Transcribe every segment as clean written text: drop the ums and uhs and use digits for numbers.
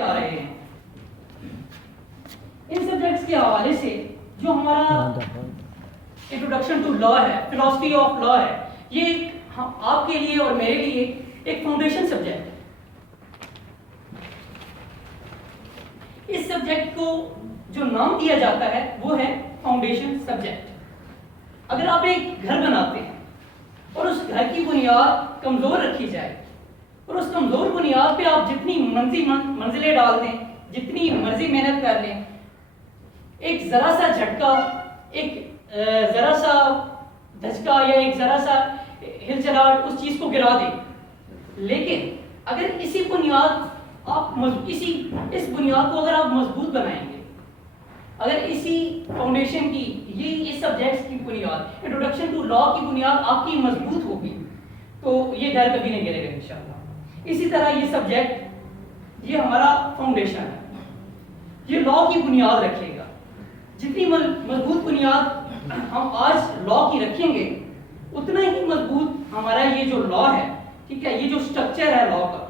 आ रहे हैं। इन सब्जेक्ट्स के हवाले से जो हमारा इंट्रोडक्शन टू लॉ है, फिलॉसफी ऑफ लॉ है, ये आपके लिए और मेरे लिए एक फाउंडेशन सब्जेक्ट है। इस सब्जेक्ट को जो नाम दिया जाता है वो है फाउंडेशन सब्जेक्ट। अगर आप एक घर बनाते हैं और उस घर की बुनियाद कमजोर रखी जाए और उस कमजोर बुनियाद पे आप जितनी मंजिलें डाल दें, जितनी मर्जी मेहनत कर लें, एक जरा सा झटका, एक जरा सा धचका या एक जरा सा हिलचलाहट उस चीज को गिरा दे। लेकिन अगर इसी बुनियाद आप इस बुनियाद को अगर आप मजबूत बनाएंगे, अगर इसी फाउंडेशन की, ये इस सब्जेक्ट्स की बुनियाद, इंट्रोडक्शन टू लॉ की बुनियाद आपकी मजबूत होगी तो ये घर कभी नहीं गिरेगा इंशाल्लाह। इसी तरह ये सब्जेक्ट, ये हमारा फाउंडेशन है, ये लॉ की बुनियाद रखेगा। जितनी मजबूत बुनियाद हम आज लॉ की रखेंगे उतना ही मजबूत हमारा ये जो लॉ है, ठीक है, ये जो स्ट्रक्चर है लॉ का,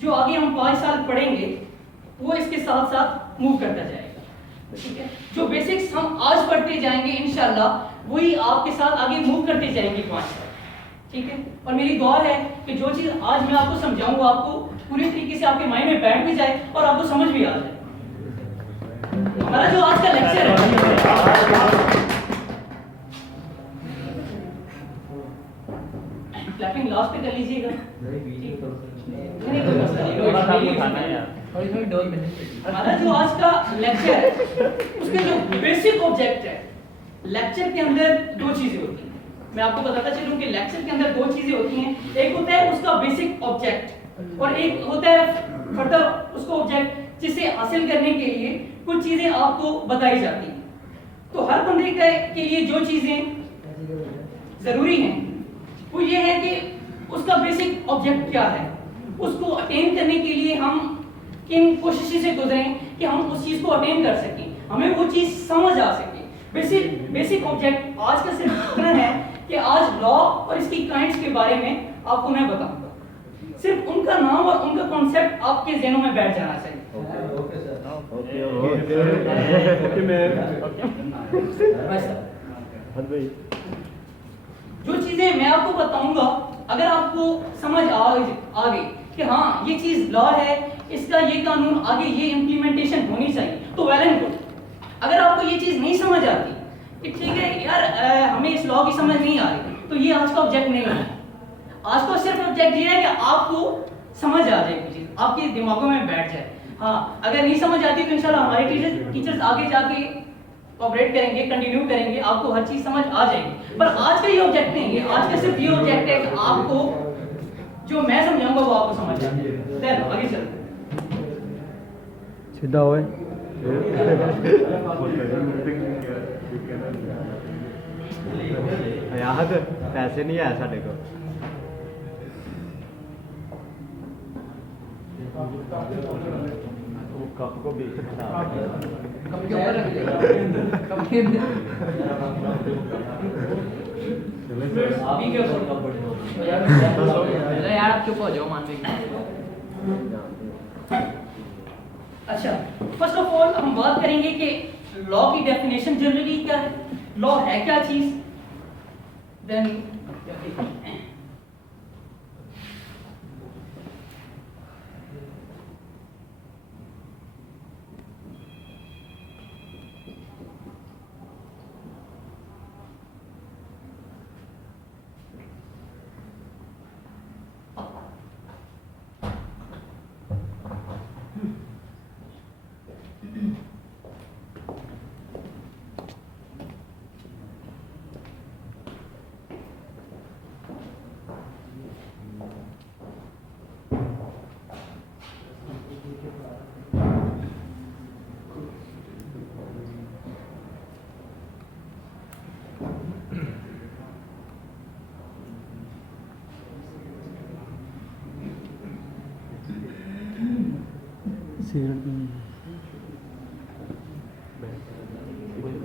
जो आगे हम 5 साल पढ़ेंगे वो इसके साथ साथ मूव करता जाएगा। ठीक है, जो बेसिक्स हम आज पढ़ते जाएंगे इंशाल्लाह वही आपके साथ आगे मूव करते जाएंगे 5 साल। ठीक है, और मेरी दुआ है कि जो चीज आज मैं आपको समझाऊंगा आपको पूरी तरीके से आपके माइंड में बैठ भी जाए और आपको समझ भी आ जाए। हमारा जो आज का लेक्चर है, क्लैपिंग लास्ट पे कर लीजिएगा। हमारा जो आज का लेक्चर है उसके जो बेसिक ऑब्जेक्ट है, लेक्चर के अंदर 2 चीजें होती हैं। मैं आपको बताता चलूं कि लेक्चर के अंदर 2 चीजें होती हैं। एक होता है उसका बेसिक ऑब्जेक्ट और एक होता है फर्दर उसको ऑब्जेक्ट, जिसे हासिल करने के लिए कुछ चीजें आपको बताई जाती हैं। तो हर बंदे के लिए जो चीजें जरूरी हैं वो ये है कि उसका बेसिक ऑब्जेक्ट क्या है, उसको अटेन करने के लिए हम किन कोशिशों से गुजरें कि हम उस चीज को अटेन कर सकें, हमें वो चीज समझ आ सके। बेसिक ऑब्जेक्ट आज का सिर्फ इतना है कि आज लॉ और इसकी काइंड्स के बारे में आपको मैं बताऊंगा। सिर्फ उनका नाम और उनका कॉन्सेप्ट आपके ज़हनों में बैठ जाना चाहिए। जो चीजें मैं आपको बताऊंगा अगर आपको समझ आ गई कि हाँ ये चीज लॉ है, इसका ये कानून आगे ये इम्प्लीमेंटेशन होनी चाहिए, तो वेल एंड गुड। अगर आपको ये चीज नहीं समझ आती कि ठीक है यार हमें इस लॉ की समझ नहीं आ रही, तो ये आज का ऑब्जेक्ट नहीं है। आज का सिर्फ ऑब्जेक्ट ये है कि आपको समझ आ जाए, कुछ चीज आपके दिमागों में बैठ जाए। हाँ, अगर नहीं समझ आती तो इंशाल्लाह हमारे टीचर्स आगे जाके ऑपरेट करेंगे, कंटिन्यू करेंगे, आपको हर चीज समझ आ जाएगी। पर आज का ये ऑब्जेक्ट नहीं है, आज का सिर्फ ये ऑब्जेक्ट है कि आपको जो मैं समझाऊंगा वो आपको समझ आए। देन आगे चलते सीधा होए याद पैसे नहीं है साढ़े को। कप को भी कप के ऊपर रख देगा, कप के अंदर यार आप चुप हो जाओ मान लीजिए। अच्छा, फर्स्ट ऑफ ऑल हम बात करेंगे कि लॉ की डेफिनेशन जनरली क्या है, लॉ है क्या चीज। देन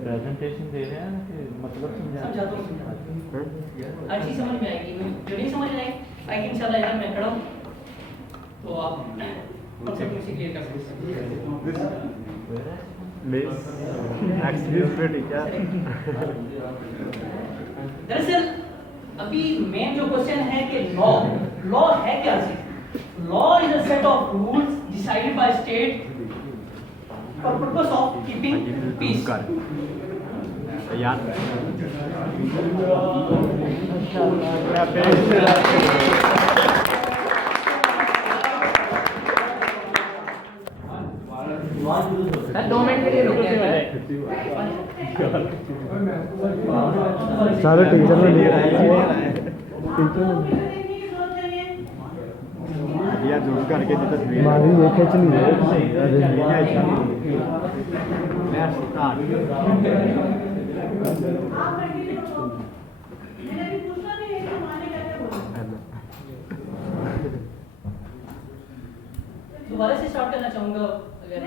प्रेजेंटेशन दे रहे हैं कि मतलब समझा दो, हर चीज समझ में आएगी। जो नहीं समझ आएगी इंशाल्लाह इधर मैं खड़ा हूं तो आप मकसद मुझे क्लियर कर सकते दरअसल अभी मेन जो क्वेश्चन है कि लॉ लॉ है क्या चीज law is a set of rules decided by state for purpose of keeping peace यार सर 2 मिनट के लिए रुकिए सारे टीचर में नहीं आए या जूम करके दी तस्वीर हमारी ये खींच नहीं है मैं स्टार्ट दोबारा से स्टार्ट करना चाहूंगा अगर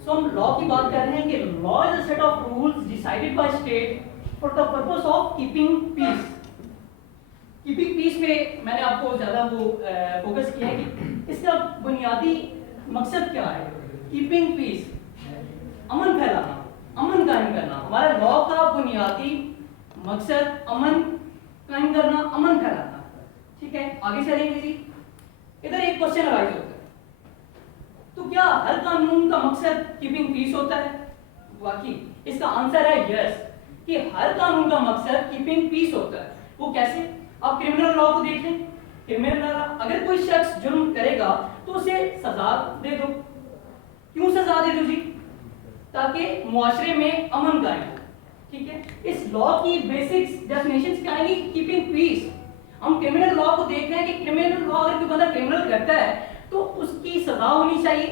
सो हम लॉ की बात कर रहे हैं कि law is a set of rules decided by state for the purpose of keeping peace keeping peace पे मैंने आपको ज्यादा वो फोकस किया है कि इसका बुनियादी मकसद क्या है कीपिंग पीस अमन फैलाना अमन कायम करना हमारे लॉ का बुनियादी मकसद अमन कायम करना अमन फैलाना ठीक है आगे चलेंगे जी इधर एक क्वेश्चन अराइज होता है तो क्या हर कानून का मकसद कीपिंग पीस होता है वाकई इसका आंसर है यस कि हर कानून का मकसद कीपिंग पीस होता है वो कैसे आप क्रिमिनल लॉ को देख लें क्रिमिनल लॉ अगर कोई शख्स जुर्म करेगा तो उसे सजा दे दो क्यों सजा दे दो जी ताकि मुआशरे में अमन कायम हो ठीक है इस लॉ की बेसिक्स डेफिनेशंस क्या है कीपिंग पीस हम क्रिमिनल लॉ को देख रहे हैं कि क्रिमिनल लॉ अगर कोई बंदा क्रिमिनल करता है तो उसकी सजा होनी चाहिए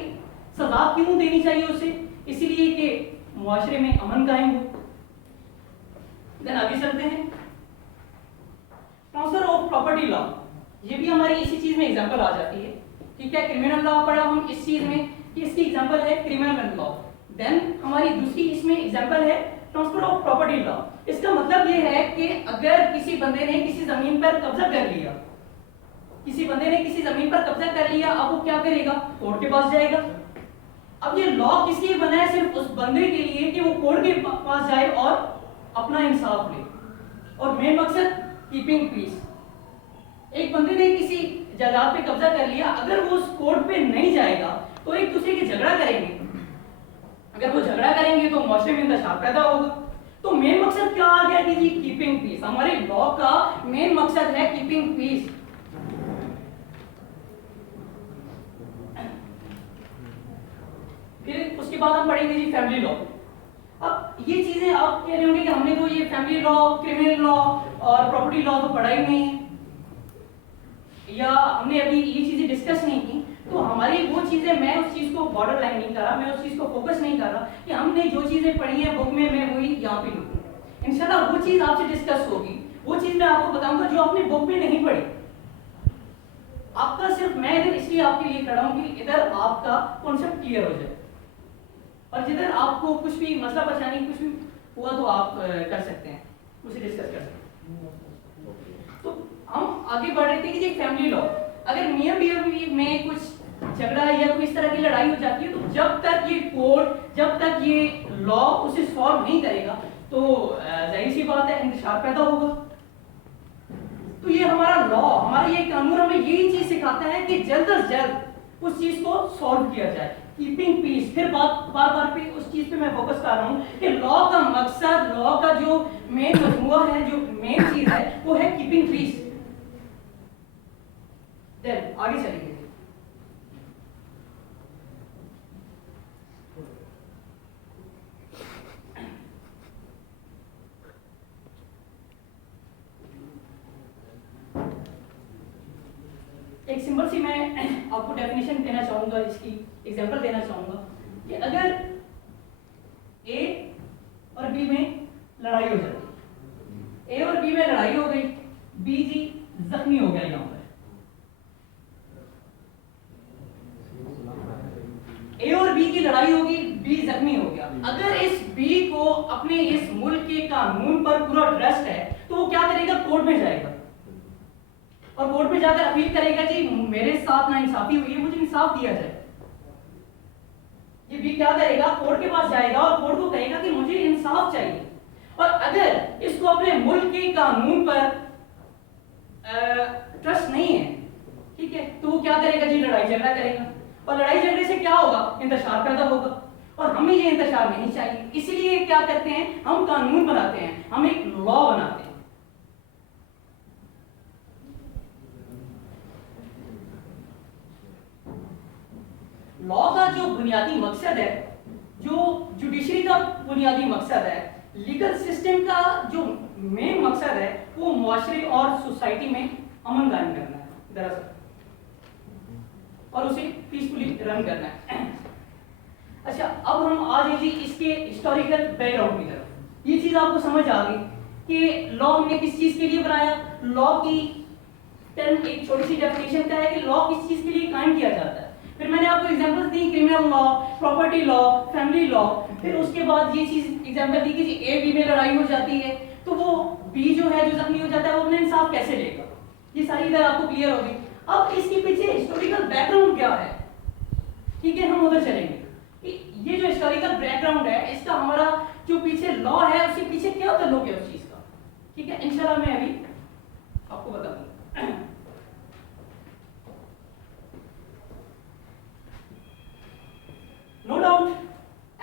सजा क्यों देनी चाहिए उसे इसीलिए कि मुआशरे में अमन कायम हो देन आगे चलते हैं ट्रांसफर ऑफ प्रॉपर्टी लॉ ये भी हमारी इसी चीज में एग्जांपल आ जाती है ठीक है क्रिमिनल लॉ पढ़ा हम इस चीज में कि इसकी एग्जांपल है क्रिमिनल लॉ देन हमारी दूसरी इसमें एग्जांपल है ट्रांसफर ऑफ प्रॉपर्टी लॉ इसका मतलब ये है कि अगर किसी बंदे ने किसी जमीन पर कब्जा कर लिया किसी बंदे ने किसी जमीन पर कब्जा कर लिया अब वो क्या करेगा कोर्ट के पास जाएगा अब ये लॉ किस लिए बना है सिर्फ उस बंदे के लिए कि वो कोर्ट के पास जाए और अपना इंसाफ ले और मेन मकसद कीपिंग पीस एक बंदे ने किसी जायदाद पे कब्जा कर लिया अगर वो उस कोर्ट पे नहीं जाएगा तो एक दूसरे के झगड़ा करेंगे अगर वो झगड़ा करेंगे तो मुआशरे में इंतशार पैदा होगा तो मेन मकसद क्या आ गया कि जी कीपिंग पीस हमारे लॉ का मेन मकसद है कीपिंग पीस फिर उसके बाद हम पढ़ेंगे जी फैमिली लॉ अब ये चीजें आप कह रहे होंगे कि हमने तो ये फैमिली लॉ क्रिमिनल लॉ और प्रॉपर्टी लॉ तो पढ़ा ही नहीं है या हमने अभी ये चीजें डिस्कस नहीं की तो हमारी वो चीजें मैं उस चीज को बॉर्डर लाइन नहीं कर रहा मैं उस चीज को फोकस नहीं कर रहा कि हमने जो चीजें पढ़ी हैं बुक में मैं वही यहाँ पे लिखूं इंशाल्लाह वो चीज आपसे डिस्कस होगी वो चीज मैं आपको बताऊंगा जो आपने बुक में नहीं पढ़ी आपका सिर्फ मैं इधर इसलिए आपके लिए खड़ा हूं कि इधर आपका कॉन्सेप्ट क्लियर हो जाए और जिधर आपको कुछ भी मसला परेशानी कुछ भी हुआ तो आप कर सकते हैं उसे डिस्कस कर सकते हैं तो हम आगे बढ़ रहे थे कि फैमिली लॉ अगर मियां बीवी में कुछ झगड़ा या कोई इस तरह की लड़ाई हो जाती है तो जब तक ये कोर्ट जब तक ये लॉ उसे सॉल्व नहीं करेगा तो जाहिर सी बात है इंतशार पैदा होगा तो ये हमारा लॉ हमारा ये कानून हमें यही चीज सिखाता है कि जल्द से जल्द उस चीज को सॉल्व किया जाए कीपिंग पीस फिर बार बार पे उस चीज पे मैं फोकस कर रहा हूं कि लॉ का मकसद लॉ का जो मेन मजमूआ है जो मेन चीज है वो है कीपिंग पीस देन आगे चलेंगे एक सिंपल सी मैं आपको डेफिनेशन देना चाहूंगा इसकी एग्जांपल देना चाहूंगा कि अगर ए और बी में लड़ाई हो जाती ए और बी में लड़ाई हो गई बी जी जख्मी हो गया यहां पर ए और बी की लड़ाई होगी बी जख्मी हो गया अगर इस बी को अपने इस मुल्क के कानून पर पूरा ट्रस्ट है तो वो क्या करेगा कोर्ट में जाएगा और कोर्ट में जाकर अपील करेगा जी मेरे साथ नाइंसाफी हुई है, मुझे इंसाफ दिया जाए। ये भी क्या करेगा, कोर्ट के पास जाएगा और कोर्ट को कहेगा कि मुझे इंसाफ चाहिए। और अगर इसको अपने मुल्क के कानून पर ट्रस्ट नहीं है, ठीक है, तो वो क्या करेगा जी, लड़ाई झगड़ा करेगा। और लड़ाई झगड़े से क्या होगा, इंतशार पैदा होगा, और हमें ये इंतशार नहीं चाहिए। इसलिए क्या करते हैं, हम कानून बनाते हैं, हम एक लॉ बनाते हैं। लॉ का जो बुनियादी मकसद है, जो जुडिशरी का बुनियादी मकसद है, लीगल सिस्टम का जो मेन मकसद है, वो मुआशरे और सोसाइटी में अमन कायम करना है दरअसल, और उसे पीसफुली रन करना है। अच्छा, अब हम आ जाए जी इसके हिस्टोरिकल बैकग्राउंड की तरफ। ये चीज आपको समझ आ गई कि लॉ हमने किस चीज के लिए बनाया। लॉ की टर्म एक छोटी सी डेफिनेशन क्या है कि लॉ किस चीज के लिए कायम किया जाता है। फिर मैंने आपको एग्जांपल्स दी, criminal law, property law, family law. फिर उसके बाद ये चीज एग्जांपल दी कि जी ए बी में लड़ाई हो जाती है तो वो बी जो है, जो जख्मी हो जाता है, वो अपना इंसाफ कैसे लेगा। ये सारी इधर आपको क्लियर होगी। अब इसके पीछे हिस्टोरिकल बैकग्राउंड क्या है, ठीक है, हम उधर चलेंगे कि ये जो हिस्टोरिकल बैकग्राउंड है, इसका हमारा जो पीछे लॉ है, उसके पीछे क्या ताल्लुक है उस चीज का, ठीक है, इंशाल्लाह मैं अभी आपको बताऊंगा। नो डाउट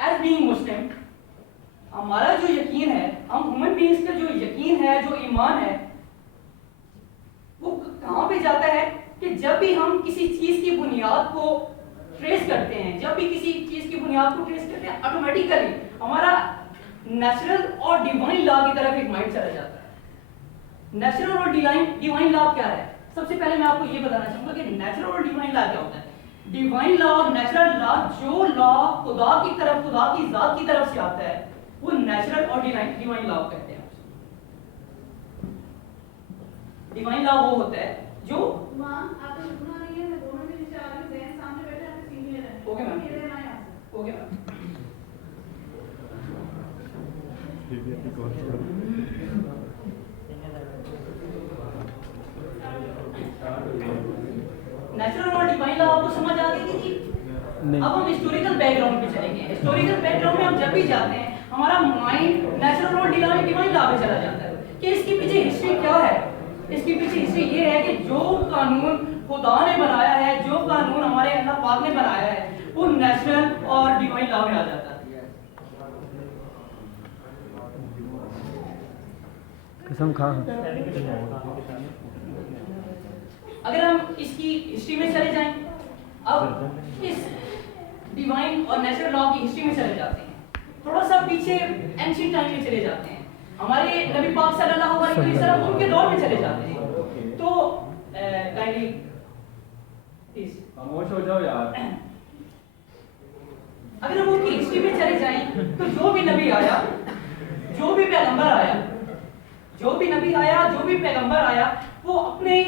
एज बीइंग मुस्लिम, हमारा जो यकीन है, हम ह्यूमन बीइंग्स का जो यकीन है, जो ईमान है, वो कहां पे जाता है कि जब भी हम किसी चीज की बुनियाद को ट्रेस करते हैं, जब भी किसी चीज की बुनियाद को ट्रेस करते हैं, ऑटोमेटिकली हमारा नेचुरल और डिवाइन लॉ की तरफ एक माइंड चला जाता है। नेचुरल और डिवाइन लॉ क्या है? सबसे पहले मैं आपको ये बताना चाहूंगा कि नेचुरल और डिवाइन लॉ क्या होता है। डिवाइन लॉ और नेचुरल लॉ, जो लॉ खुदा की तरफ, खुदा की जात की तरफ से आता है, वो नेचुरल और डिवाइन लॉ कहते हैं। डिवाइन लॉ वो होता है जो आपको रुकना नहीं है, मैं 2 मिनट नीचे आ रही हूं, जैन सामने बैठे हैं, आपके सीनियर हैं। ओके मैम, ये लेना है यहाँ से। Okay ma'am. नेचुरल और डिवाइन लॉ आपको समझ आ गई जी? अब हम हिस्टोरिकल बैकग्राउंड पे चलेंगे। हिस्टोरिकल बैकग्राउंड में हम जब भी जाते हैं, हमारा माइंड नेचुरल और डिवाइन लॉ पे चला जाता है कि इसके पीछे हिस्ट्री क्या है। इसके पीछे हिस्ट्री ये है कि जो कानून खुदा ने बनाया है, जो कानून हमारे अल्लाह पाक ने बनाया है, वो नेचुरल और डिवाइन लॉ में आ जाता है। कसम खा। अगर हम इसकी हिस्ट्री में चले जाएं, अब इस डिवाइन और नेचुरल लॉ की हिस्ट्री में चले जाते हैं, थोड़ा सा पीछे एंशिएंट टाइम में चले जाते हैं, हमारे नबी पाक सल्लल्लाहु अलैहि वसल्लम उनके दौर में चले जाते हैं। तो काइंडली प्लीज खामोश हो जाओ यार। अगर हम उनकी हिस्ट्री में चले जाएं तो जो भी नबी आया, जो भी पैगंबर आया, जो भी नबी आया, जो भी पैगंबर आया, वो अपने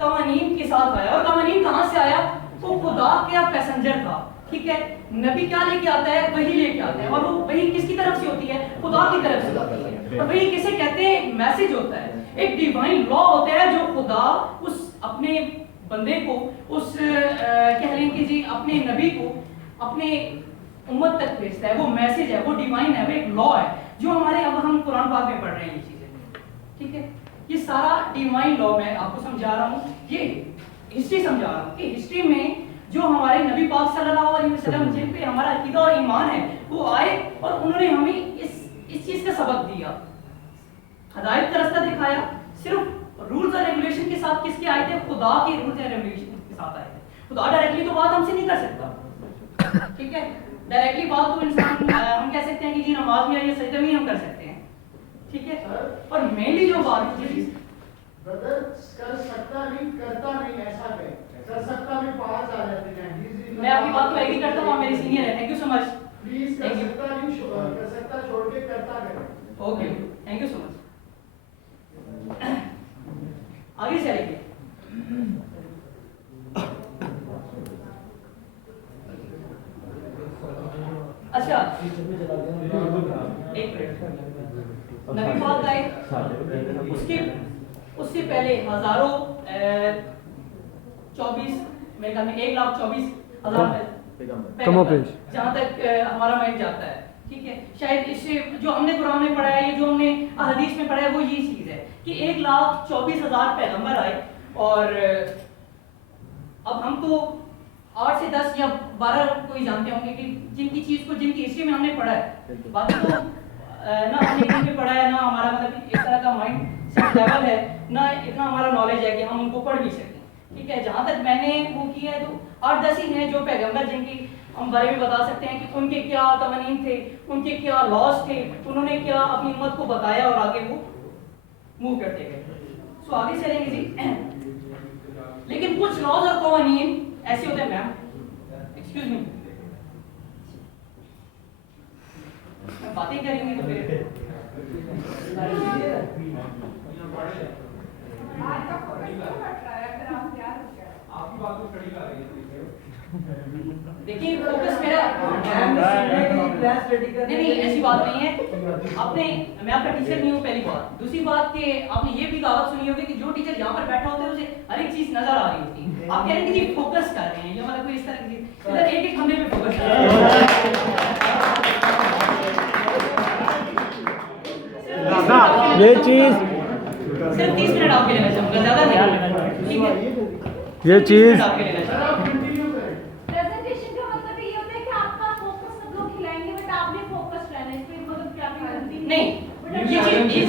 कवानीन के साथ आया। और कवानीन कहां से आया? वो खुदा का पैसेंजर था, ठीक है। नबी क्या लेके आता है? वही लेके आता है, और वो वही किसकी तरफ से होती है? खुदा की तरफ से। और वही किसे कहते हैं? एक मैसेज होता है, एक डिवाइन लॉ होता है जो खुदा उस अपने बंदे को, उस कह लें कि जी अपने नबी को अपने उम्मत तक भेजता है। वो मैसेज है, वो डिवाइन है, वो एक लॉ है जो हमारे, अब हम कुरान पाक में पढ़ रहे हैं ये चीजें, ठीक है। ये सारा डिवाइन लॉ मैं आपको समझा रहा हूँ, ये हिस्ट्री समझा रहा हूँ कि हिस्ट्री में जो हमारे नबी पाक सल्लल्लाहु अलैहि वसल्लम जिन पे हमारा अकीदा और ईमान है, वो आए और उन्होंने हमें इस चीज का सबक दिया, हदायत का रास्ता दिखाया। सिर्फ रूल्स और रेगुलेशन के साथ किसके आए थे? खुदा के रूल्स एंड रेगुलेशन के साथ आए थे। खुदा डायरेक्टली तो बात हमसे नहीं कर सकता, ठीक है। डायरेक्टली बात तो इंसान हम कह सकते हैं कि जी नमाज में या सजदे में हम कर सकते हैं, ठीक है। और मेनली जो बात है ब्रदर, कर सकता नहीं, करता नहीं, ऐसा है। कर सकता भी पास आ जाते हैं। मैं आपकी बात को एग्री करता हूं, आप मेरे सीनियर हैं। Thank you so much. Please कर सकता नहीं, कर सकता छोड़ के करता करें। Okay, thank you so much. आगे चलेंगे। अच्छा, एक मिनट। नबी पाक आए, उसके उससे पहले हजारों 24 मेरे ख्याल में 1,24,000 कमोबेश। जहाँ तक हमारा माइंड जाता है, ठीक है। शायद इससे जो हमने कुरान में पढ़ा है, ये जो हमने हदीस में पढ़ा है, वो ये चीज है कि 1,24,000 पैगंबर आए, और अब हम तो 8 से 10 या 12 को ही जानते होंगे कि जिनकी चीज को, जिनकी हिस्ट्री में हमने पढ़ा है। बाकी तो ना हमने कहीं पे पढ़ा है, ना हमारा मतलब इस तरह का माइंड सेट लेवल है, ना इतना हमारा नॉलेज है कि हम उनको पढ़ भी सकें, ठीक है। जहाँ तक मैंने वो किया है तो 8-10 ही हैं जो पैगंबर जिनकी हम बारे में बता सकते हैं कि उनके क्या कवानीन थे, उनके क्या लॉज थे, उन्होंने क्या अपनी उम्मत को बताया और आगे वो मूव करते गए। सो आगे चलेंगे जी। लेकिन कुछ लॉज और कवानीन ऐसे होते हैं, मैम एक्सक्यूज मी, मैं बातें करेंगे तो फिर देखिए फोकस मेरा नहीं ऐसी बात नहीं है। आपने, मैं आपका टीचर नहीं हूँ पहली बात। दूसरी बात कि आपने ये भी कहावत सुनी होगी कि जो टीचर यहाँ पर बैठा होता है उसे हर एक चीज नजर आ रही होती है। आप कह रहे हैं कि जी फोकस कर रहे हैं, ये मतलब कोई इस तरह की इधर एक एक खंभे पे फोकस कर रहे हैं। ये चीज सिर्फ 30 मिनट आपके लेना चाहूंगा, ज्यादा नहीं, ठीक है। ये 30 चीज मिनट आपके लेना चाहूंगा। प्रेजेंटेशन का मतलब ये होता है कि आपका फोकस सब लोग खिलाएंगे, बट आपने फोकस रहना है, इसमें मतलब क्या भी गलती नहीं, ये चीज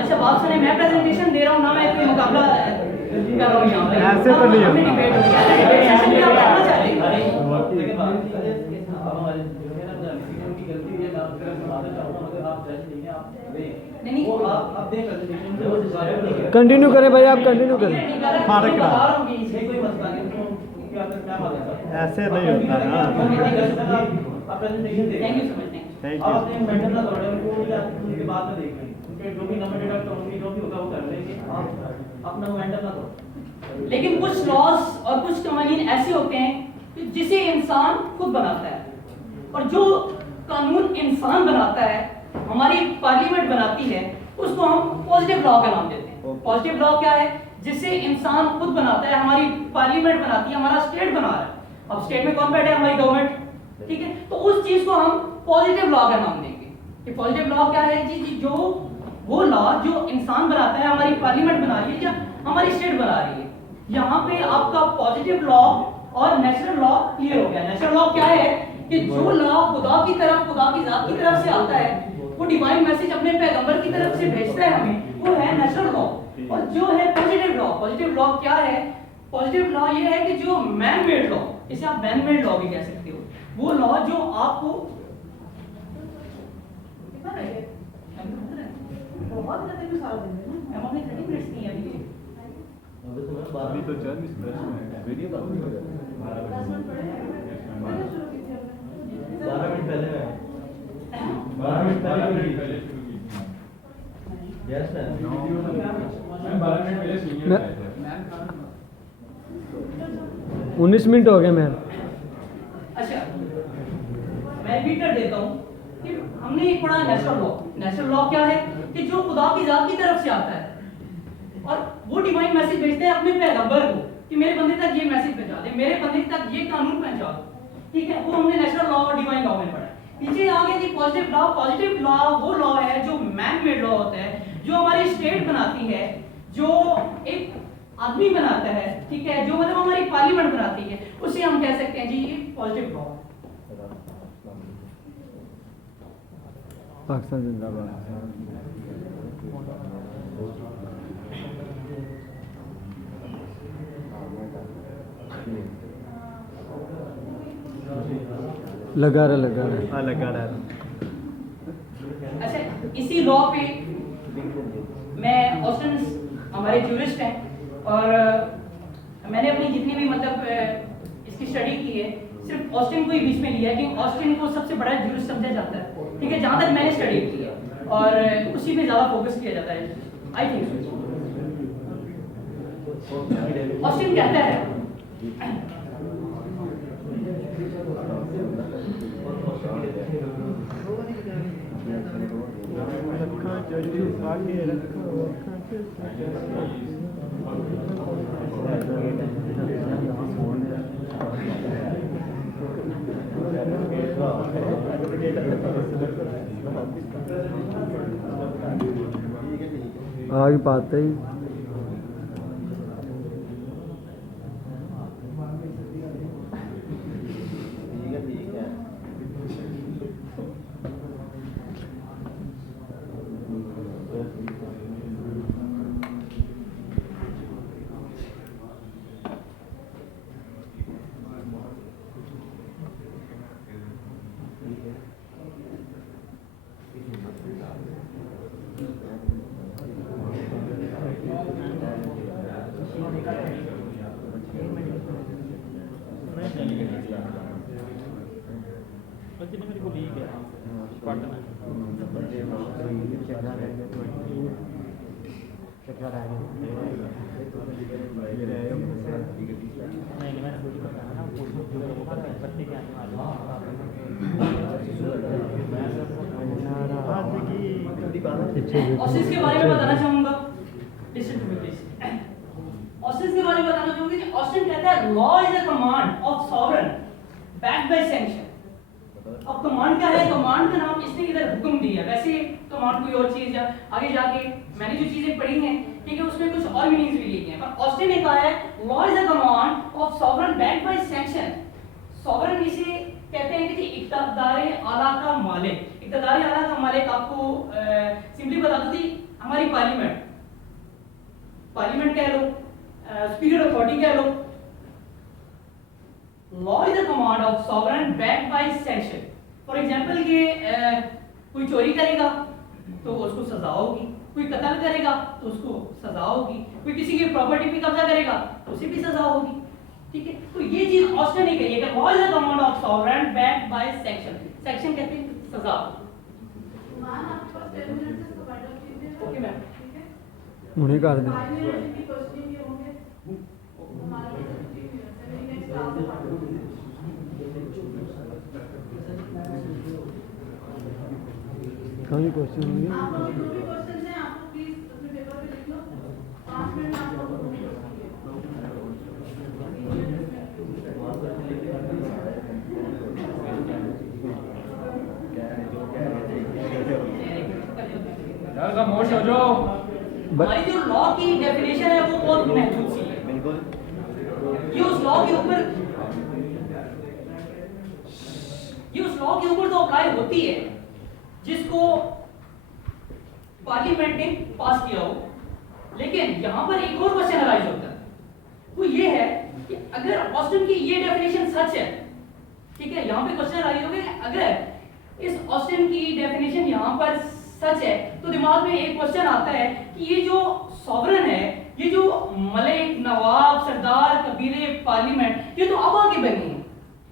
अच्छा बात सुने, मैं प्रेजेंटेशन दे रहा हूँ ना, मैं कोई मुकाबला कर रहा हूँ यहाँ पे। ऐसे तो नहीं होता। डिबेट हो रहा है, डिबेट सेशन में आप करना चाहते हैं। नहीं कंटिन्यू करें भाई, आप कंटिन्यू करें। फारक रहा। बता रहा हूँ कि इसमें कोई मसला नहीं। ऐसे नहीं होता ना। Thank you so much, thank आप यू। अपने मेंटर ना दौड़े, उनको उनके बाद में देखें, उनके जो भी नंबर डिडक्ट होंगे, जो भी होगा वो कर लेंगे। आप अपना मेंटर ना दौड़े। लेकिन कुछ लॉस और कुछ कवानीन ऐसे होते हैं कि जिसे इंसान खुद बनाता है, और जो कानून इंसान बनाता है, हमारी पार्लियामेंट बनाती है, उसको हम पॉजिटिव लॉ का नाम देते हैं। पॉजिटिव लॉ क्या है? जिसे इंसान खुद बनाता है, हमारी पार्लियामेंट बनाती है, हमारा स्टेट बना रहा है। अब स्टेट में कौन बैठा है? हमारी गवर्नमेंट, ठीक है। तो उस चीज को हम पॉजिटिव लॉ का नाम देंगे कि पॉजिटिव लॉ क्या है जी? जो वो लॉ जो इंसान बनाता है, हमारी पार्लियामेंट बना रही है या हमारी स्टेट बना रही है। यहाँ पे आपका पॉजिटिव लॉ और नेचुरल लॉ क्लियर हो गया। नेचुरल लॉ क्या है कि जो लॉ खुदा की तरफ, खुदा की जात की तरफ से आता है, वो डिवाइन मैसेज अपने पैगंबर की तरफ से भेजता है हमें, वो है नेचुरल लॉ। और जो है पॉजिटिव लॉ, पॉजिटिव लॉ क्या है? पॉजिटिव लॉ ये है कि जो मैन मेड लॉ, इसे आप मैन मेड लॉ भी कह सकते हो, वो लॉ जो आपको बहुत ज्यादा मिसाल देंगे ना। हम अपने 30 मिनट्स नहीं है अभी। अभी तो 40 मिनट वीडियो 10 मिनट पड़े हैं। मैंने शुरू की थी हमने। 12 मिनट पहले में 12 मिनट पहले शुरू की। Yes sir. मैम 12 मिनट पहले सुनिए। 19 मिनट हो गए मैम। अच्छा, मैं रिपीट कर देता हूँ कि हमने एक पढ़ा नेचुरल लॉ। नेचुरल लॉ क्या है कि जो खुदा की जात की तरफ से आता है और वो डिवाइन मैसेज भेजते हैं अपने पैगंबर को कि मेरे बंदे तक ये मैसेज पहुंचा दे, मेरे बंदे तक ये कानून पहुंचा दो, ठीक है। वो हमने नेचुरल लॉ और डिवाइन लॉ में पढ़ा। पीछे आगे जी पॉजिटिव लॉ। पॉजिटिव लॉ वो लॉ है जो मैन मेड लॉ होता है, जो हमारी स्टेट बनाती है, जो एक आदमी बनाता है, ठीक है, जो मतलब हमारी पार्लियामेंट बनाती है, उसे हम कह सकते हैं जी ये पॉजिटिव लॉ है। पाकिस्तान जिंदाबाद। लगा रहा। हाँ लगा रहा है। अच्छा, इसी लॉ पे मैं ऑस्टिन, हमारे ज्यूरिस्ट हैं, और मैंने अपनी जितनी भी मतलब इसकी स्टडी की है, सिर्फ ऑस्टिन को ही बीच में लिया है क्योंकि ऑस्टिन को सबसे बड़ा ज्यूरिस्ट समझा जाता है, ठीक है, जहाँ तक मैंने स्टडी की है, और उसी पे ज़्यादा फोकस किया जाता है, आई थिंक। ऑस्टिन कहता है आगे पाते ही ऑसिस के बारे में बताना चाहूंगा। Listen to me please. ऑसिस के बारे में बताना चाहूंगी कि ऑस्टिन कहता है law is a command of sovereign backed by sanction. अब कमांड क्या है? कमांड का नाम इसने इधर हुक्म दिया, वैसे कमांड कोई और चीज या आगे जाके मैंने जो चीजें पढ़ी हैं ठीक है उसमें कुछ और मीनिंग्स भी लिखे हैं, पर ऑस्टिन ने कहा है law is a command of sovereign backed by sanction. Sovereign इसे कहते हैं कि इक़्तिदार आला का मालिक। इक़्तिदार आला का मालिक आपको सिंपली बता दूं कि हमारी पार्लियामेंट कह लो, सुपीरियर अथॉरिटी कह लो। Law is a command of sovereign backed by sanction. For example ये कोई चोरी करेगा तो उसको सजा होगी, कोई कत्ल करेगा तो उसको सजा होगी, कोई किसी की प्रॉपर्टी पे कब्जा करेगा तो उसे भी सजा होगी। ठीक है, तो ये चीज ऑस्टिन ने कही है कि law is a command of sovereign backed by sanction. Sanction कहते हैं सजा। मान आपके पास 10 मिनट से प्रोवाइड कीजिए। Okay ma'am. ठीक है, उन्हें कर दें। 5 मिनट की क्वेश्चनिंग ये होंगे हमारा 15 मिनट है। मेरी नेक्स्ट क्लास कहीं क्वेश्चन होंगे। आप लोग जो भी क्वेश्चन हैं आप लोग प्लीज अपने पेपर पे लिख लो। 5 मिनट आप लोग को यार का मोश हो जाओ। हमारी जो लॉ की डेफिनेशन है वो बहुत महत्वपूर्ण सी है। बिल्कुल। ये उस लॉ के ऊपर तो अप्लाई होती है जिसको पार्लियामेंट ने पास किया हो, लेकिन यहां पर एक और क्वेश्चन अराइज होता है, वो ये है कि अगर ऑस्टिन की ये डेफिनेशन सच है, ठीक है, यहां पे क्वेश्चन अराइज होगा कि अगर इस ऑस्टिन की डेफिनेशन यहां पर सच है तो दिमाग में एक क्वेश्चन आता है कि ये जो सॉवरेन है, ये जो मलिक, नवाब, सरदार, कबीले, पार्लियामेंट, ये तो अब आगे बनी है।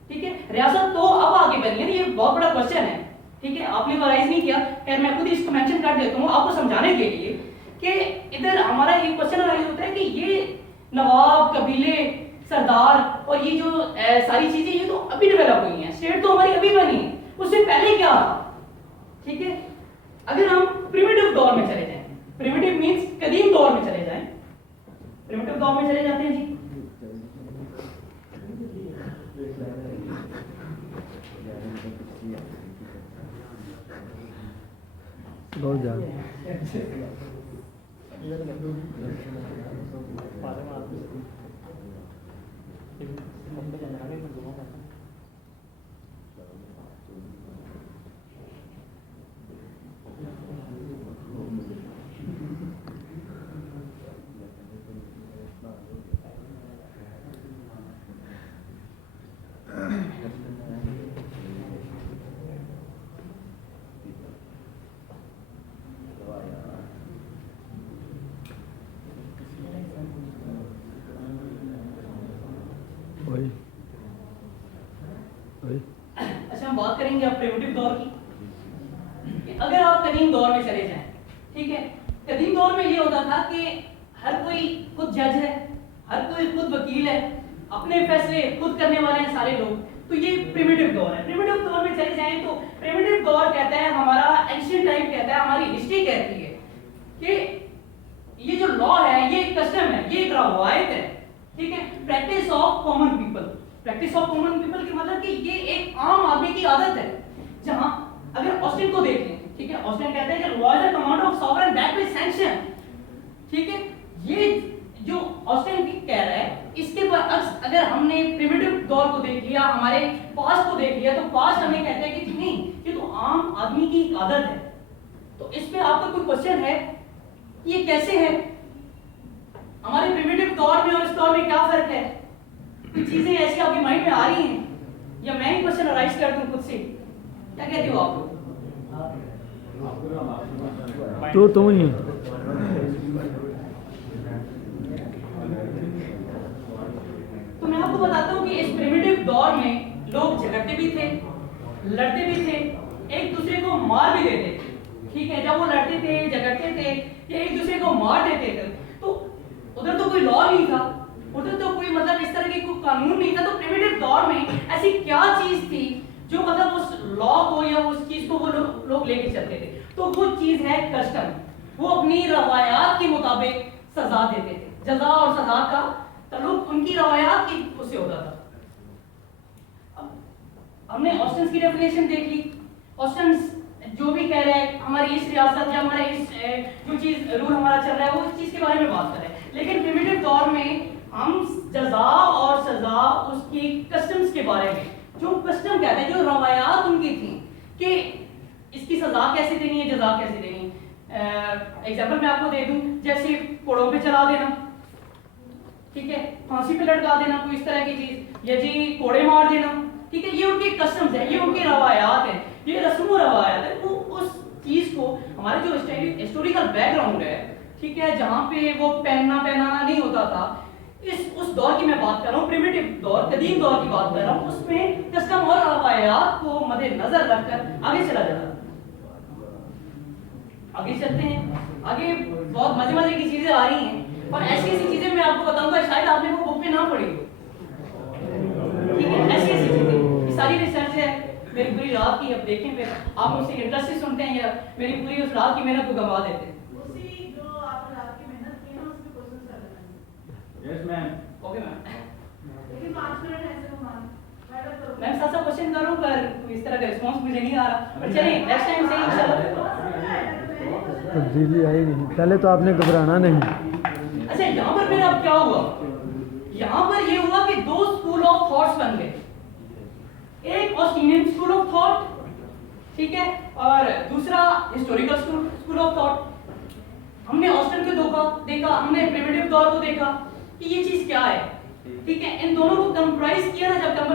ठीक है, रियासत तो अब आगे बनी है। ये बहुत बड़ा क्वेश्चन है। ठीक है, आपने राइज नहीं किया, खैर मैं खुद इसको मेंशन कर देता हूं आपको समझाने के लिए कि इधर हमारा एक क्वेश्चन राइज होता है कि ये नवाब, कबीले, सरदार और ये जो सारी चीजें ये तो अभी डेवलप हुई हैं, स्टेट तो हमारी अभी बनी है, उससे पहले क्या था? ठीक है, अगर हम प्रिमिटिव दौर में चले जाएं, प्रिमिटिव मींस कदीम दौर में चले जाएं, प्रिमिटिव दौर में चले जाते हैं जी, बहुत ज़्यादा अच्छा हम बात करेंगे अब प्रिमिटिव दौर की। अगर आप कदीम दौर में चले जाएं, ठीक है, कदीम दौर में ये होता था कि हर कोई खुद जज है, हर कोई खुद वकील है, अपने फैसले खुद करने वाले हैं सारे लोग, तो ये प्रिमिटिव दौर है। प्रिमिटिव दौर में चले जाएं तो प्रिमिटिव दौर कहता है, हमारा एंशिएंट टाइम कहता है, हमारी हिस्ट्री कहती है कि ये जो लॉ है ये एक कस्टम है, ये एक रवायत है, ठीक है, practice of common people. Practice of common people के मतलब कि ये एक आम आदमी की आदत है। जहां अगर ऑस्टिन को देख लें, ठीक है, ऑस्टिन कहते हैं कि law is the command of sovereign back with sanction, ठीक है, ये जो ऑस्टिन कह रहा है इसके पर अगर हमने प्रिमिटिव दौर को देख लिया, हमारे पास्ट को देख लिया, तो पास्ट हमें कहते हैं कि नहीं ये तो आम आदमी की एक आदत है। तो इस पे आपका कोई क्वेश्चन है ये कैसे है, हमारे प्रिमिटिव दौर में और इस दौर में क्या फर्क है? कुछ चीजें ऐसी आपके माइंड में आ रही हैं या मैं ही क्वेश्चन अराइज कर दूं खुद से? क्या कहते हो आप लोग? तो तुम ही तो मैं आपको बताता हूँ कि इस प्रिमिटिव दौर में लोग झगड़ते भी थे, लड़ते भी थे, एक दूसरे को मार भी देते थे, ठीक है। जब वो लड़ते थे, झगड़ते थे या एक दूसरे को मार देते थे तो उधर तो कोई लॉ नहीं था, उधर तो कोई मतलब इस तरह की कोई कानून नहीं था। तो प्रिमिटिव दौर में ऐसी क्या चीज थी जो मतलब उस लॉ को या उस चीज को वो लोग लेके चलते थे? तो वो चीज है कस्टम। वो अपनी रवायात के मुताबिक सजा देते थे, जजा और सजा का ताल्लुक उनकी रवायात की उससे होता था। अब हमने ऑस्टिन की डेफिनेशन देख ली, ऑस्टिन जो भी कह रहे हैं हमारी इस रियासत या हमारे इस जो चीज रूल हमारा चल रहा है वो इस चीज के बारे में बात कर रहे हैं। लेकिन प्रिमिटिव दौर में हम जजा और सजा उसकी कस्टम्स के बारे में, जो कस्टम कहते हैं, जो रवायात उनकी थी कि इसकी सजा कैसे देनी है, जजा कैसे देनी है। एग्जांपल मैं आपको दे दूं, जैसे कोड़ों पे चला देना, ठीक है, फांसी पे लटका देना, कोई इस तरह की चीज, या जी कोड़े मार देना, ठीक है, ये उनके कस्टम्स है, ये उनकी रवायात है, ये रस्म रवायात है। वो उस चीज को हमारे जो हिस्टोरिकल बैकग्राउंड है, ठीक है, जहां पे वो पहनाना नहीं होता था, उस दौर की मैं बात कर रहा हूँ, प्रिमिटिव दौर, कदीम दौर की बात कर रहा हूँ, उसमें कस्टम और रवायात को मद्देनजर रखकर आगे चला जाता। आगे चलते हैं, आगे बहुत मजे मजे की चीजें आ रही हैं और ऐसी ऐसी चीजें मैं आपको बताऊंगा, शायद आपने वो बुक में ना पढ़ी हो, ठीक है, ऐसी ऐसी चीजें, सारी रिसर्च है मेरी पूरी रात की। अब देखें फिर आप मुझसे इंटरेस्ट से सुनते हैं या मेरी पूरी उस रात की मेहनत को गंवा देते हैं। उसी जो आप रात की मेहनत की ना उसमें क्वेश्चन कर लेना। Yes ma'am. ओके मैम, लेकिन 5 मिनट ऐसे घुमाना मैं साथ साथ क्वेश्चन करूं पर इस तरह का रिस्पांस मुझे नहीं आ रहा, पर चलिए नेक्स्ट टाइम से इंशाल्लाह। तब्दीली आई नहीं, पहले तो आपने घबराना नहीं। अच्छा, यहाँ पर फिर अब क्या हुआ? यहाँ पर ये हुआ कि दो स्कूल ऑफ थॉट्स बन गए, एक ऑस्टिनियन स्कूल ऑफ थॉट, ठीक है, और दूसरा हिस्टोरिकल स्कूल ऑफ थॉट। हमने ऑस्टिन को देखा, हमने प्रिमिटिव दौर को देखा कि ये चीज क्या है, ठीक है। इन दोनों को कंप्राइज किया ना, जब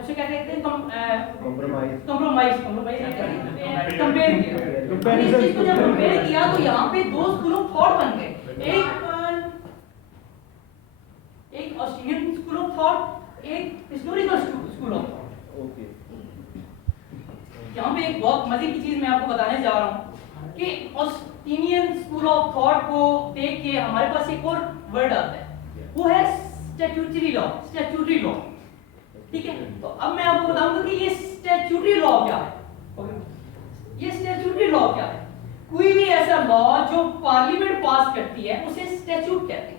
उसे क्या कहते हैं, कंपेयर किया, इस चीज को जब कंपेयर किया तो यहाँ पे दो स्कूल ऑफ थॉट बन गए, एक ऑस्ट्रेलियन स्कूल ऑफ थॉट, एक historical school of thought. Okay, यहाँ पे एक बहुत मजे की चीज मैं आपको बताने जा रहा हूँ कि ऑस्ट्रेलियन स्कूल ऑफ थॉट को देख के हमारे पास एक और वर्ड आता है, वो है स्टैट्यूटरी लॉ, स्टैट्यूटरी लॉ, ठीक है। तो अब मैं आपको बताऊंगा कि ये स्टैट्यूटरी लॉ क्या है। ये स्टैट्यूटरी लॉ क्या है? कोई भी ऐसा लॉ जो पार्लियामेंट पास करती है उसे स्टैट्यूट कहते हैं।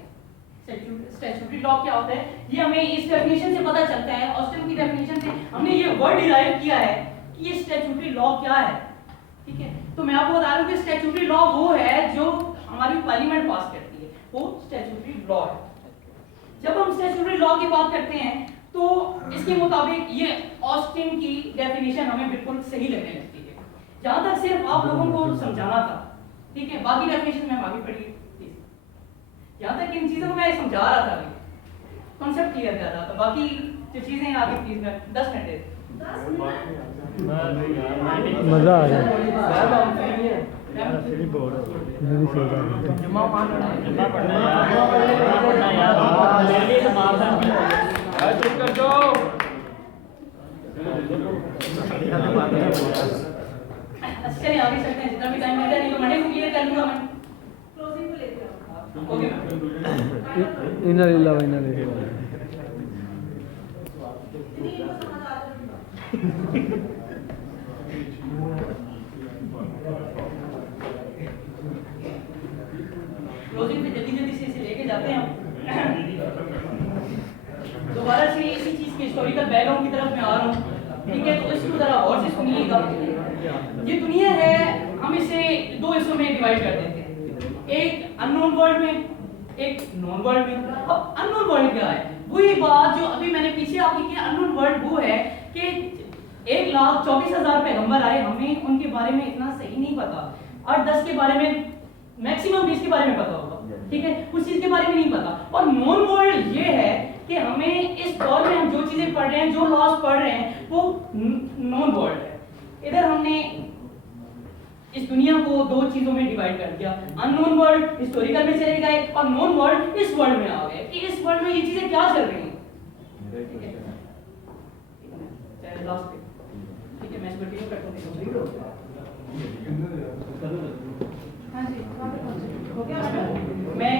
स्टैट्यूटरी लॉ क्या होता है, ये हमें इस डेफिनेशन से पता चलता है, ऑस्टिन की डेफिनेशन से हमने ये वर्ड डिराइव किया है कि ये स्टैट्यूटरी लॉ क्या है, ठीक है। तो मैं आपको बता रहा हूं कि स्टैट्यूटरी लॉ वो है जो हमारी पार्लियामेंट पास करती है, वो स्टैट्यूटरी लॉ है। जब हम स्टैट्यूटरी लॉ की बात करते हैं तो इसके मुताबिक ये ऑस्टिन की डेफिनेशन हमें बिल्कुल सही लगने लगती है। जहां तक सिर्फ आप लोगों को समझाना था, ठीक है, बाकी डेफिनेशन में आगे पढ़िए। यहाँ तक इन चीजों को मैं समझा रहा था, कॉन्सेप्ट क्लियर कर रहा था, बाकी जो चीजें आगे प्लीज मैं 10 मिनट दे। मजा आ गया। मेरी बोर्ड मेरी सोचा जुम्मा पढ़ना आज चुप कर जाओ। अच्छा चलिए आगे चलते हैं, जितना भी टाइम मिलता है, नहीं तो मंडे को क्लियर कर लूंगा मैं। क्लोजिंग को लेते आओ। Okay ma'am. इन्ना लिल्लाह व इन्ना इलैहि राजिऊन। इतनी इनको समझ आ जाए। क्लोजिंग पे जल्दी जल्दी से इसे लेके जाते हैं हम। दोबारा से इसी चीज के हिस्टोरिकल बैकग्राउंड की तरफ मैं आ रहा हूँ, ठीक है? तो इसको जरा और से सुनिएगा। ये दुनिया है, हम इसे दो हिस्सों में डिवाइड कर देते हैं, एक अननोन वर्ल्ड में, एक नोन वर्ल्ड में। अब अननोन वर्ल्ड क्या है? वही बात जो अभी मैंने पीछे आपकी की, अननोन वर्ल्ड वो है कि 1,24,000 पैगंबर आए, हमें उनके बारे में इतना सही नहीं पता। 8-10 के बारे में, मैक्सिमम 20 के बारे में पता होगा, ठीक है? कुछ चीज के बारे में नहीं पता। और नॉन वर्ल्ड ये है कि हमें इस दौर में हम जो चीजें पढ़ रहे हैं, जो लॉस पढ़ रहे हैं, वो नॉन वर्ल्ड है। इधर हमने इस दुनिया को दो चीजों में डिवाइड कर दिया, अननोन वर्ल्ड हिस्टोरिकल में चले गए और नॉन वर्ल्ड इस वर्ल्ड में आ गए कि इस वर्ल्ड में ये चीजें क्या चल रही हैं। ठीक है, लास्ट पे, ठीक है? मैं इसको कंटिन्यू करता हूं। हाँ जी, वहाँ पे पहुँचे। हो गया मैडम? मैं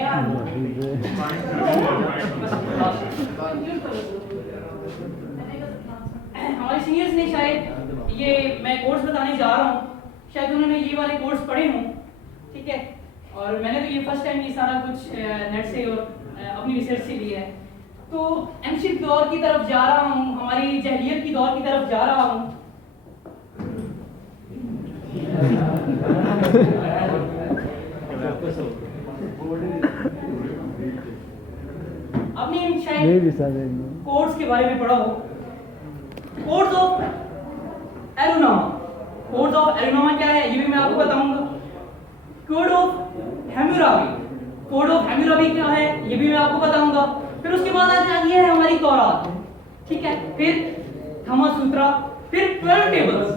हमारे सीनियर्स ने शायद ये, मैं कोर्स बताने जा रहा हूँ, शायद उन्होंने ये वाले कोर्स पढ़े हों, ठीक है? और मैंने तो ये फर्स्ट टाइम ये सारा कुछ नेट से और अपनी रिसर्च से लिया है। तो एंशिएंट दौर की तरफ जा रहा हूँ, हमारी जहलियत की दौर की तरफ जा रहा हूँ। आपने नहीं शायद भी सारे कोड्स के बारे में पढ़ा हो, कोड्स ऑफ एरोनॉमा। कोड्स ऑफ एरोनॉमा क्या है ये भी मैं आपको बताऊंगा। कोड ऑफ हैम्मुराबी, कोड ऑफ हैम्मुराबी क्या है ये भी मैं आपको बताऊंगा। फिर उसके बाद आ जाती है हमारी तौरात, ठीक है? फिर थमा सूत्रा, फिर 12 टेबल्स।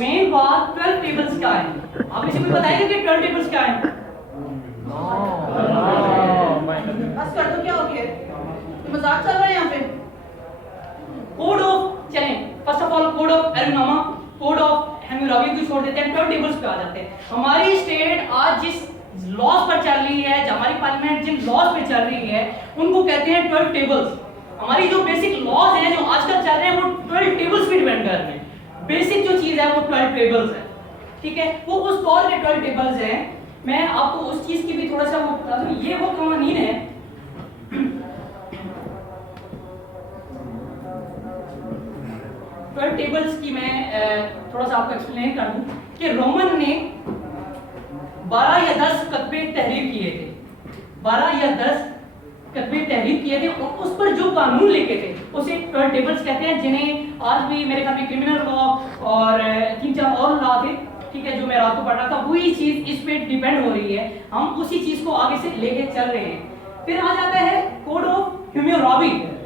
मेन बात 12 टेबल्स क्या है? आप इसे कोई बताएगा कि 12 टेबल्स क्या है? बस कर दो, क्या हो गया? तो मजाक चल रहा है यहाँ पे। कोड ऑफ, चलें first of all code of एरोनॉमा, कोड ऑफ हैम्मुराबी को छोड़ देते हैं, 12 टेबल्स पे आ जाते हैं। हमारी स्टेट आज जिस लॉस पर चल रही है, हमारी पार्लियामेंट जिन लॉस पे चल रही है, उनको कहते हैं 12 टेबल्स। हमारी जो बेसिक लॉज हैं जो आजकल चल रहे हैं वो 12 टेबल्स पे डिपेंड कर रहे हैं। बेसिक जो चीज है वो 12 टेबल्स है, ठीक है? वो उस दौर के 12 टेबल्स हैं। मैं आपको उस चीज की भी थोड़ा सा वो बता दूं, ये वो कवानीन है। 12 टेबल्स की मैं थोड़ा सा आपको एक्सप्लेन कर दूं कि रोमन ने 12 या 10 कतबे तहरीर किए थे, 12 या 10 कतबे तहरीर किए थे और उस पर जो कानून लिखे थे उसे 12 टेबल्स कहते हैं, जिन्हें आज भी मेरे ख्याल में क्रिमिनल लॉ और 3-4 और लॉ थे, ठीक है, जो मैं रात को पढ़ रहा था। वही चीज इस पे डिपेंड हो रही है, हम उसी चीज को आगे से लेके चल रहे हैं। फिर आ जाता है कोड ऑफ हैम्मुराबी।